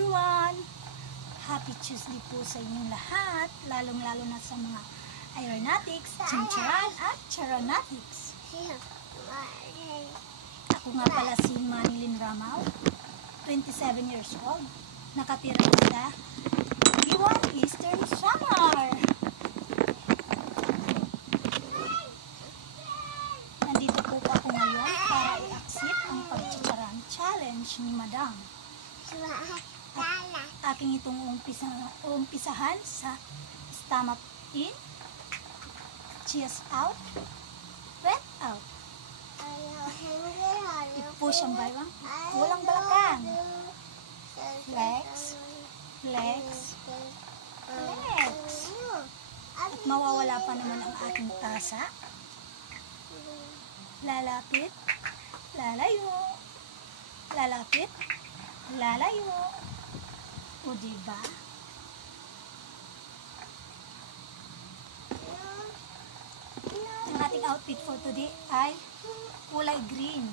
everyone! Happy Tuesday po sa inyong lahat, lalong-lalo na sa mga aeronautics, chincharan at charonautics. Ako nga pala si Manilyn Ramao, 27 years old, nakatira sa Iwan Eastern Samar. Nandito po ako ngayon para i-accept ang pagchicharan challenge ni Madam. At aking itong umpisahan sa stomach in, chest out, breath out. I-push ang baywang, walang balakang. Flex, flex, flex. At mawawala pa naman ang ating tasa. Lalapit, lalayo, lalapit, lalayo. O diba? Ang ating outfit for today ay kulay green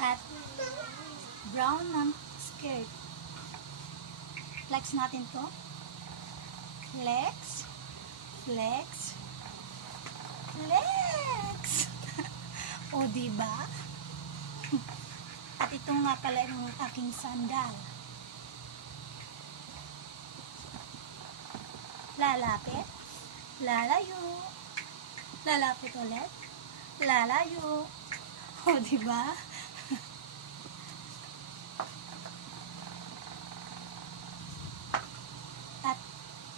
at brown ng skirt. Flex natin to. Flex, flex, flex. O diba? At ito nga pala yung aking sandal. Lalapit, lalayo, lalapit ulit, lalayo. O diba? At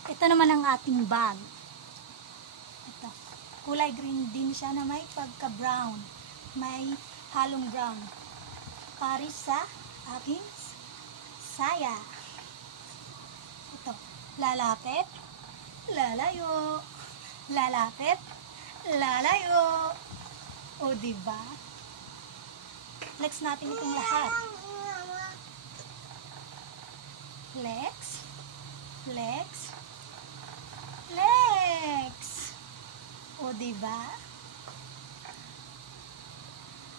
ito naman ang ating bag. Ito, kulay green din siya na may pagka-brown, may halong brown. Paris sa aking saya. Ito, lalapit, lalayo, lalapit, lalayo. O diba? Flex natin itong lahat. Flex, flex, flex. O diba?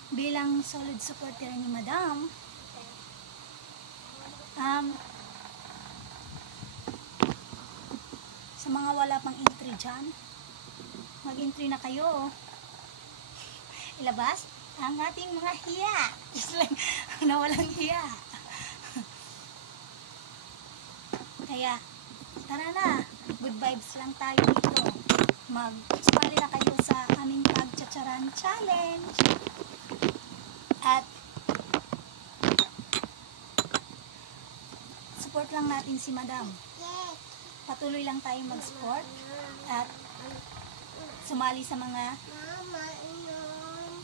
Bilang solid supporter ni Madam, sa mga wala pang entry dyan, mag-entry na kayo. Ilabas ang ating mga hiya. Just like na walang hiya. Kaya, tara na. Good vibes lang tayo dito. Mag-sumali na kayo sa aming pagchacharan challenge. At support lang natin si Madam. Patuloy lang tayo mag-support at sumali sa mga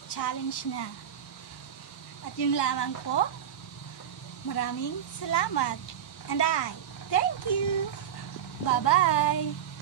challenge na. At yun lamang po. Maraming salamat. And I thank you. Bye-bye.